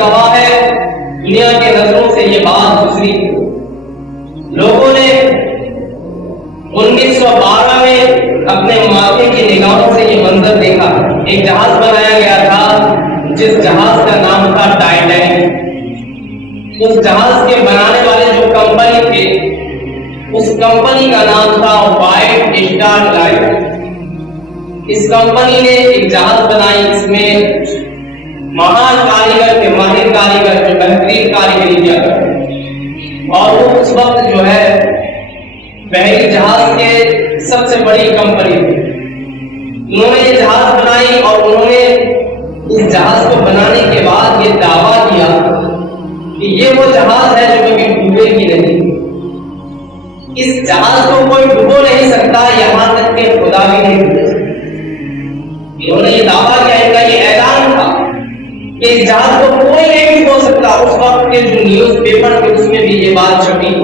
گواہ ہے، دنیا کے نظروں سے یہ بات گزری تھی۔ لوگوں نے 1912 میں اپنے ماتھے کی نگاہوں سے یہ منظر دیکھا۔ ایک جہاز بنایا گیا تھا جس جہاز کا نام تھا ٹائٹینک۔ اس جہاز کے بنانے والے جو کمپنی تھے، اس کمپنی کا نام تھا وائٹ اسٹار لائن۔ اس کمپنی نے ایک جہاز بنائی، اس میں مہان کاریگر تھے، ماہر کاریگر جو بہترین کاریگری کیا کرتے، اور وہ اس وقت جو ہے بحری جہاز کے سب سے بڑی کمپنی تھی۔ انہوں نے یہ جہاز بنائی اور انہوں نے اس جہاز کو بنانے کے بعد یہ دعویٰ کیا کہ یہ وہ جہاز ہے جو کبھی ڈوبے گی نہیں، اس جہاز کو کوئی ڈبو نہیں سکتا، یہاں تک کہ خدا بھی نہیں ڈبو سکتا۔ انہوں نے یہ دعویٰ کیا، ان کا یہ اعلان تھا کہ اس جہاز کو کوئی نہیں ڈبو سکتا۔ اس وقت کے جو نیوز پیپر تھے اس میں بھی یہ بات چھپی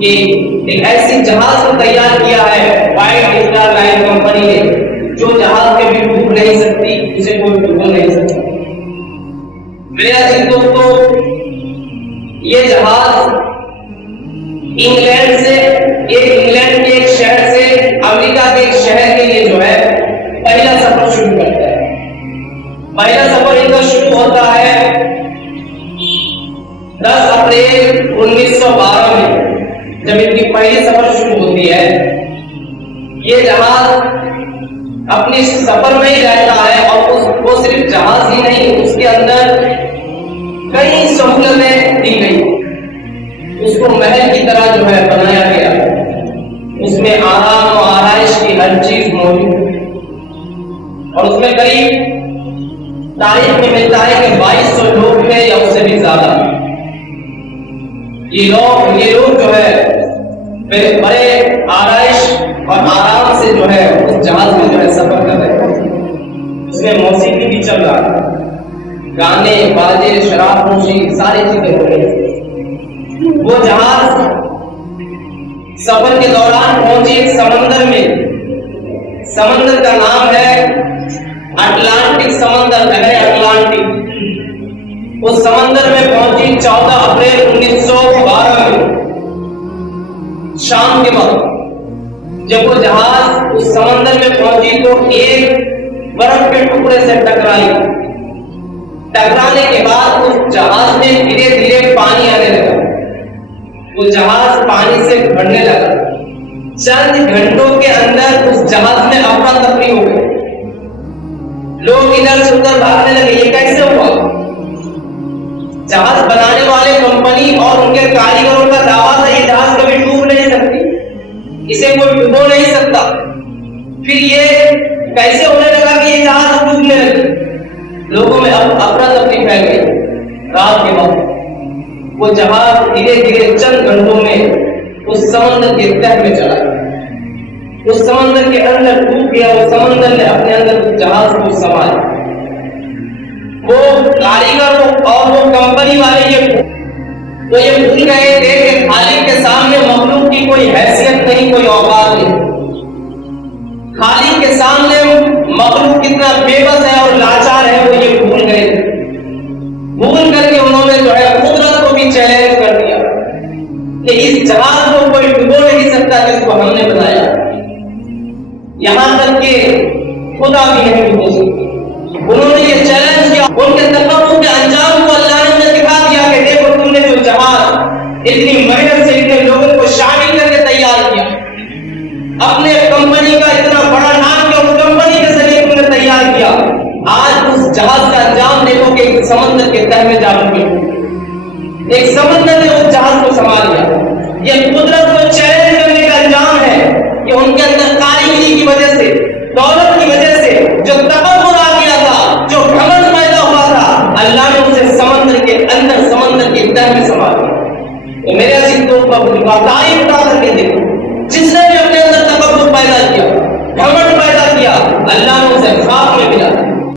کہ ایک ایسی جہاز کو تیار کیا ہے وائٹ اسٹار لائن کمپنی نے جو جہاز کبھی ڈوب نہیں سکتی، اسے کوئی ڈبو نہیں سکتا۔ میرے عزیز دوستو، یہ جہاز انگلینڈ کے ایک شہر سے امریکہ کے ایک شہر کے لیے جو ہے پہلا سفر شروع کرتا ہے۔ پہلا سفر ان کا شروع ہوتا ہے 10 اپریل 1912 میں، جب ان کی پہلی سفر شروع ہوتی ہے۔ یہ جہاز اپنی سفر میں ہی رہتا ہے، اور وہ صرف جہاز ہی نہیں، اس کے اندر کئی سہولتیں دی گئی، اس کو محل کی طرح جو ہے بنایا گیا، اس میں آرام و آرائش کی ہر چیز موجود ہے، اور اس میں قریب تاریخ میں ملتا ہے کہ 2200 لوگ تھے یا اس سے بھی زیادہ۔ یہ لوگ جو ہے بڑے آرائش اور آرام سے جو ہے اس جہاز میں جو ہے سفر کر رہے ہیں۔ اس میں موسیقی بھی چل رہا ہے، گانے باجے شراب نوشی ساری چیزیں ہو رہی ہیں۔ وہ جہاز سفر کے دوران پہنچی ایک سمندر میں، سمندر کا نام ہے اٹلانٹک سمندر، بحر اٹلانٹک۔ اس سمندر میں پہنچی 14 اپریل 1912 میں شام کے وقت۔ جب وہ جہاز اس سمندر میں پہنچی تو ایک برف کے ٹکڑے سے ٹکرائی۔ ٹکرانے کے بعد اس جہاز میں دھیرے دھیرے پانی آنے لگا، وہ جہاز پانی سے بھرنے لگا۔ چند گھنٹوں کے اندر اس جہاز میں افراتفری ہو گئی، لوگ ادھر سے ادھر بھاگنے لگے۔ یہ کیسے ہوا؟ جہاز بنانے والے کمپنی اور ان کے کاریگروں کا دعویٰ تھا یہ جہاز کبھی ڈوب نہیں سکتی، اسے کوئی ڈبو نہیں سکتا۔ پھر یہ کیسے ہونے لگا کہ یہ جہاز ڈوبنے لگے؟ لوگوں میں افراتفری پھیل گئی۔ رات کے وقت وہ جہاز دھیرے دھیرے چند گھنٹوں میں اس سمندر کے تہہ میں چلا گیا، اس سمندر کے اندر ڈوب گیا۔ وہ سمندر نے اپنے اندر اس جہاز کو سنبھالا۔ وہ کاریگر اور وہ کمپنی والے یہ بھول گئے تھے کہ خالق کے سامنے مخلوق کی کوئی حیثیت نہیں، کوئی اوقات نہیں۔ خالق کے سامنے مخلوق کتنا بے بس ہے اور لاچار ہے، وہ یہ بھول گئے تھے۔ بھول کر کے انہوں نے جو ہے قدرت کو بھی چیلنج کر دیا کہ اس جہاز کو کوئی ڈبو نہیں سکتا جس کو ہم نے بنایا، یہاں تک کہ خدا بھی نہیں ڈبو سکتا۔ انہوں نے یہ چیلنج کیا، ان کے تکبر کے انجام کو اللہ نے انہیں دکھا دیا کہ دیکھو تم نے جو جہاز اتنی محنت سے اتنے لوگوں کو شامل کر کے تیار کیا، اپنے کمپنی کا اتنا بڑا نام کہ اس کمپنی کے ذریعے تم نے تیار کیا، آج اس جہاز کا انجام دیکھو کہ ایک سمندر کے تہہ میں جا چکے، ایک سمندر نے اس جہاز کو سنبھال لیا۔ یہ قدرت کو چیلنج کرنے کا انجام ہے کہ ان کے اندر کاریگری کی وجہ سے، دولت کی وجہ سے جو تکبر آ گیا تھا، جو گھمنڈ پیدا ہوا تھا، اللہ نے اسے سمندر کے اندر، سمندر کے تہہ میں سنبھال لیا۔ تو میرے عزیز دوستو، تعریف اٹھا کر کے دیکھو، جس نے بھی اپنے اندر تکبر پیدا کیا، گھمنڈ پیدا کیا، اللہ نے اسے خواب میں ملا۔